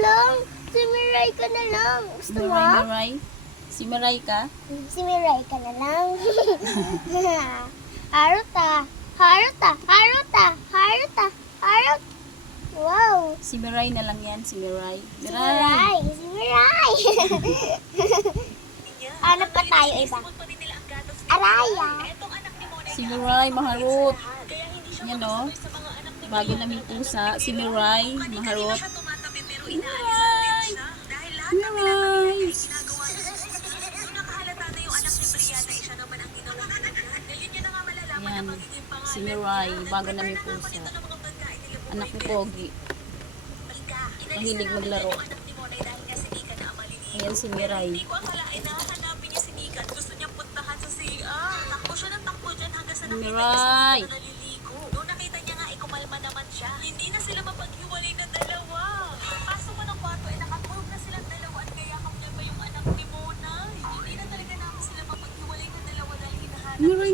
lang. Si Miray ka na lang. Gusto mo? Miray? Si Miray ka? Si Miray ka na lang. Haruta. Haruta. Haruta. Haruta. Harut. Wow. Si Miray na lang yan, si Miray. Si Miray. Si Miray. Ano pa tayo iba? Araya. Si Miray, maharot. Yan o. Bago naming pusa. Si Miray, maharot. Miray! Miray! Yan. Si Miray, bago naming pusa. Anak ni Pogi. Mahilig maglaro. Ayan si Miray. Miray! Nung nakita niya nga, kumalma naman siya. Hindi na sila mapaghiwalay na dalawa. Pasok ko ng kwarto, nakatulog na silang dalawa at kayakap niya pa yung anak ni Mona. Hindi na talaga namin sila mapaghiwalay na dalawa dahil hinahanap Miray